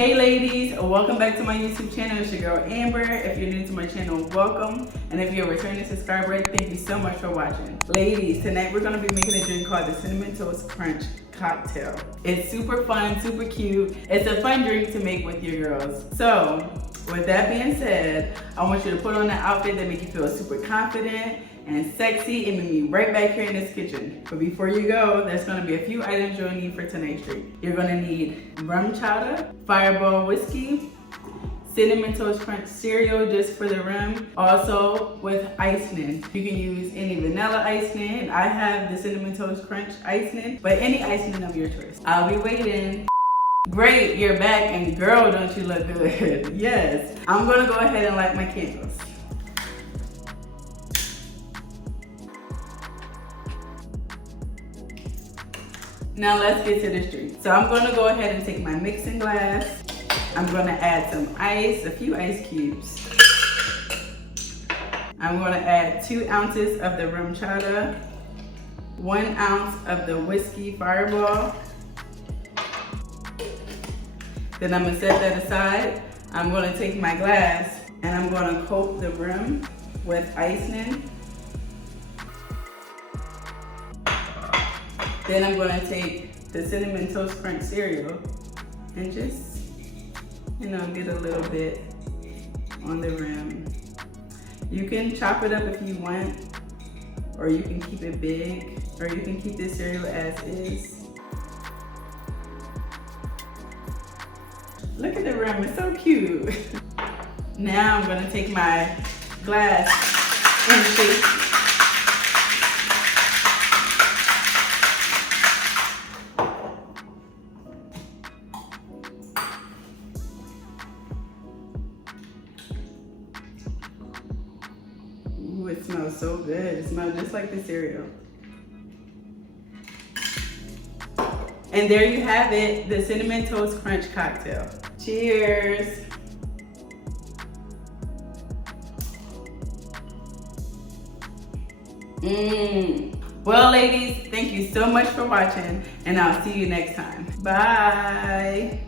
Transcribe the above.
Hey ladies, welcome back to my YouTube channel. It's your girl Amber. If you're new to my channel, welcome. And if you're a returning subscriber, thank you so much for watching. Ladies, tonight we're gonna be making a drink called the Cinnamon Toast Crunch Cocktail. It's super fun, super cute. It's a fun drink to make with your girls. So, with that being said, I want you to put on an outfit that makes you feel super confident and sexy and meet me right back here in this kitchen. But before you go, there's gonna be a few items you'll need for tonight's drink. You're gonna need RumChata, Fireball whiskey, Cinnamon Toast Crunch cereal just for the rim, also with icing. You can use any vanilla icing. I have the Cinnamon Toast Crunch icing, but any icing of your choice. I'll be waiting. Great, you're back, and girl, don't you look good. Yes, I'm gonna go ahead and light my candles. Now let's get to this drink. So I'm gonna go ahead and take my mixing glass. I'm gonna add some ice, a few ice cubes. I'm gonna add 2 ounces of the RumChata, 1 ounce of the whiskey Fireball. Then I'm gonna set that aside. I'm gonna take my glass and I'm gonna coat the rim with icing. Then I'm gonna take the Cinnamon Toast Crunch cereal and just, get a little bit on the rim. You can chop it up if you want, or you can keep it big, or you can keep this cereal as is. Look at the rim, it's so cute. Now I'm gonna take my glass and shake. Ooh, it smells so good. It smells just like the cereal. And there you have it, the Cinnamon Toast Crunch Cocktail. Cheers. Well, ladies, thank you so much for watching, and I'll see you next time. Bye.